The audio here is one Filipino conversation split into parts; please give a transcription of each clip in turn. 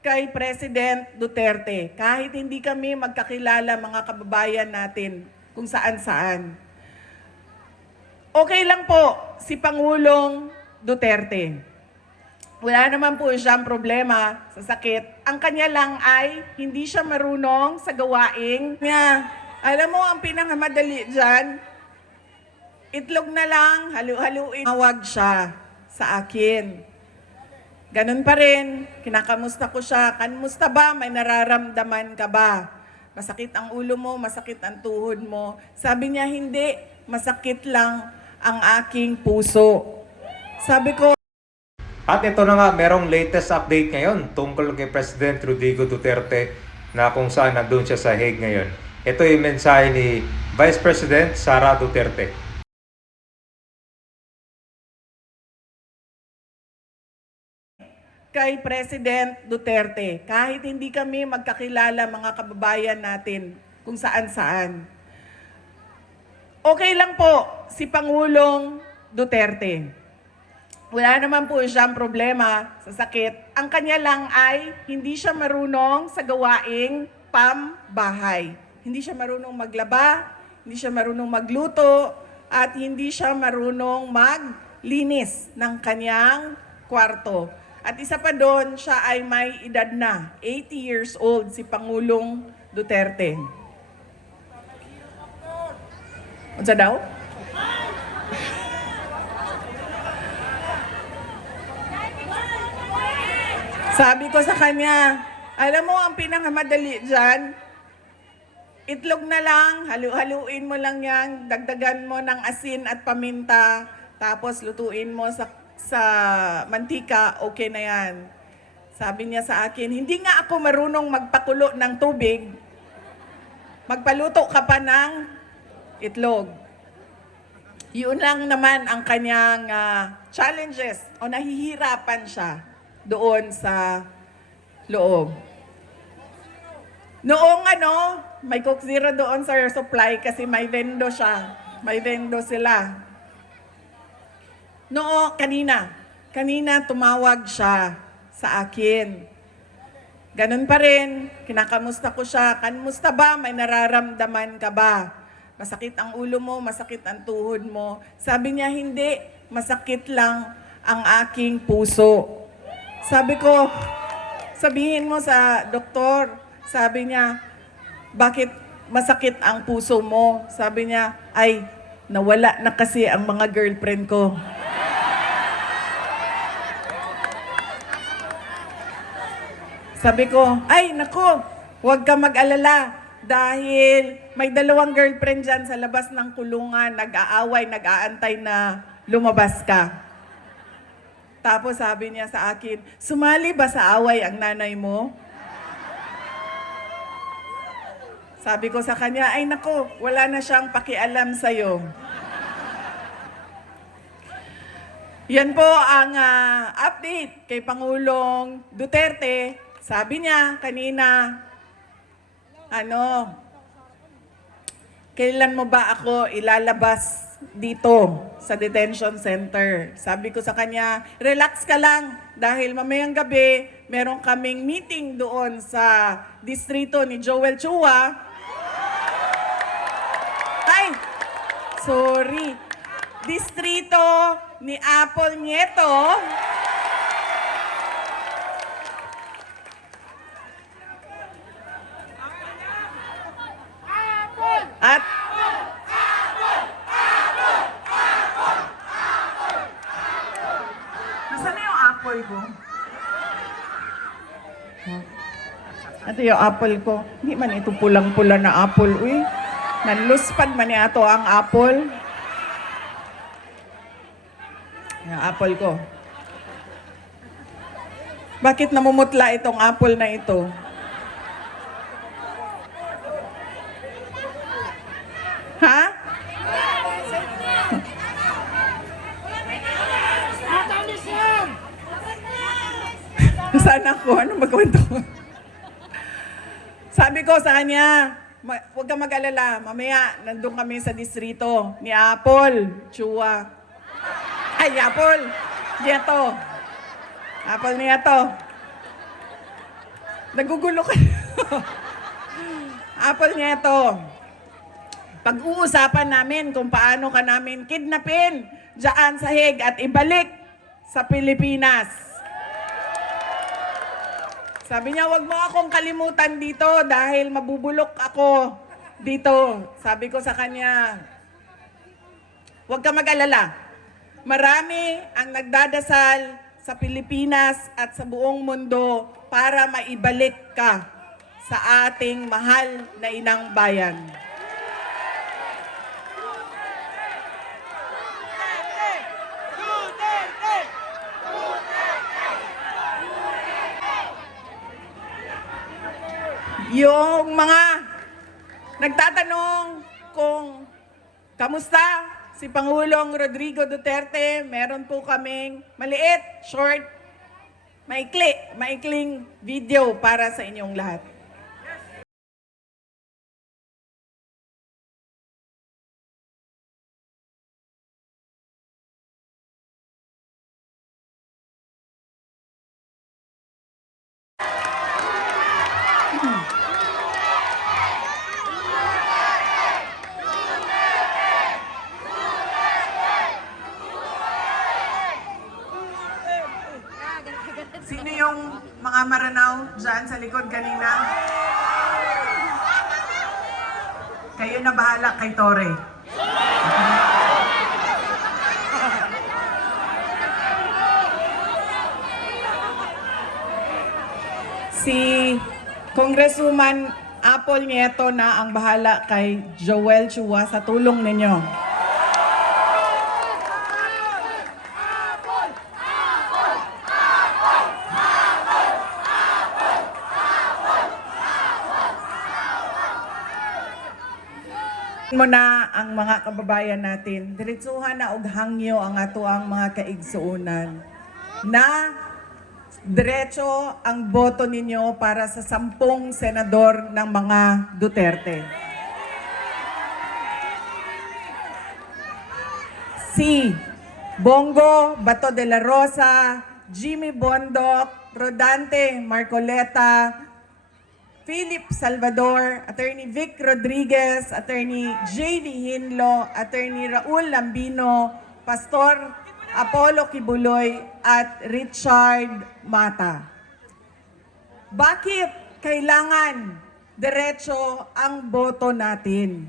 kay President Duterte. Kahit hindi kami magkakilala mga kababayan natin kung saan-saan. Okay lang po si Pangulong Duterte. Wala naman po siyang problema sa sakit. Ang kanya lang ay hindi siya marunong sa gawaing niya. Alam mo, ang pinakamadali dyan, itlog na lang, halu-haluin. Mawag siya sa akin. Ganun pa rin, kinakamusta ko siya. Kamusta ba? May nararamdaman ka ba? Masakit ang ulo mo, masakit ang tuhod mo. Sabi niya, hindi. Masakit lang ang aking puso. Sabi ko, At ito na nga, merong latest update ngayon tungkol kay President Rodrigo Duterte na kung saan nandun siya sa Hague ngayon. Ito yung mensahe ni Vice President Sara Duterte. Kay President Duterte. Kahit hindi kami magkakilala mga kababayan natin kung saan-saan. Okay lang po si Pangulong Duterte. Wala naman po siyang problema sa sakit. Ang kanya lang ay hindi siya marunong sa gawaing pambahay. Hindi siya marunong maglaba, hindi siya marunong magluto, at hindi siya marunong maglinis ng kanyang kwarto. At isa pa doon, siya ay may edad na, 80 years old, si Pangulong Duterte. Ano daw? Sabi ko sa kanya, alam mo, ang pinakamadali dyan, itlog na lang, halu-haluin mo lang yan, dagdagan mo ng asin at paminta, tapos lutuin mo sa, sa mantika, okay na yan. Sabi niya sa akin, hindi nga ako marunong magpakulo ng tubig, magpaluto ka pa ng itlog. Yun lang naman ang kanyang ah, challenges o nahihirapan siya doon sa loob. Noong ano, may Coke Zero doon sa supply kasi may vendo siya. May vendo sila. Noo, kanina. Kanina tumawag siya sa akin. Ganun pa rin, kinakamusta ko siya. Kamusta ba? May nararamdaman ka ba? Masakit ang ulo mo, masakit ang tuhod mo. Sabi niya, hindi. Masakit lang ang aking puso. Sabi ko, sabihin mo sa doktor, sabi niya, bakit masakit ang puso mo? Sabi niya, ay, nawala na kasi ang mga girlfriend ko. Sabi ko, ay, nako, huwag ka mag-alala. Dahil may dalawang girlfriend dyan sa labas ng kulungan, nag-aaway, nag-aantay na lumabas ka. Tapos sabi niya sa akin, sumali ba sa away ang nanay mo? Sabi ko sa kanya, ay nako, wala na siyang pakialam sa'yo. Yan po ang ah, update kay Pangulong Duterte. Sabi niya kanina, ano, kailan mo ba ako ilalabas dito sa detention center? Sabi ko sa kanya, relax ka lang dahil mamayang gabi meron kaming meeting doon sa distrito ni Joel Chua. Ay, sorry. Distrito ni Apple Nieto. At Nasaan na yung apple ko? Ito yung apple ko. Hindi man ito pulang-pula na apple, uy. Nanluspad man niya ito ang apple. Yung apple ko. Bakit namumutla itong apple na ito? Saan ako? Ano magkwento? Sabi ko sa kanya, "Ma- huwag ka mag-alala. Mamaya, nandun kami sa distrito ni Apple, Chua. Ay, Apple. Nieto. Apple Nieto. Nagugulo ka. Apple Nieto. Pag-uusapan namin kung paano ka namin kidnapin dyan sa Hague at ibalik sa Pilipinas. Sabi niya, wag mo akong kalimutan dito dahil mabubulok ako dito. Sabi ko sa kanya, huwag ka mag-alala. Marami ang nagdadasal sa Pilipinas at sa buong mundo para maibalik ka sa ating mahal na inang bayan. Yung mga nagtatanong kung kamusta si Pangulong Rodrigo Duterte, meron po kaming maliit, short, maikli, maikling video para sa inyong lahat. Sino yung mga maranaw dyan sa likod kanina? Kayo na bahala kay Tore. Si Congresswoman Apple Nieto na ang bahala kay Joel Chua sa tulong ninyo. Mo na ang mga kababayan natin. Diretsuhan na og hangyo ang ato ang mga kaigsuunan na diretso ang boto ninyo para sa sampung senador ng mga Duterte. Si Bongo Bato de la Rosa, Jimmy Bondoc, Rodante Marcoleta, Philip Salvador, Attorney Vic Rodriguez, Attorney J.V. Hinlo, Attorney Raul Lambino, Pastor Apollo Kibuloy, at Richard Mata. Bakit kailangan diretso ang boto natin?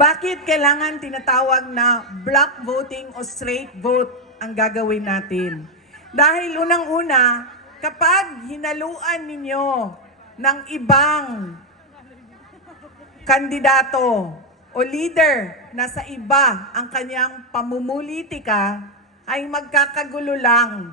Bakit kailangan tinatawag na block voting o straight vote ang gagawin natin? Dahil unang-una, kapag hinaluan ninyo ng ibang kandidato o leader na sa iba ang kanyang pamumulitika, ay magkakagulo lang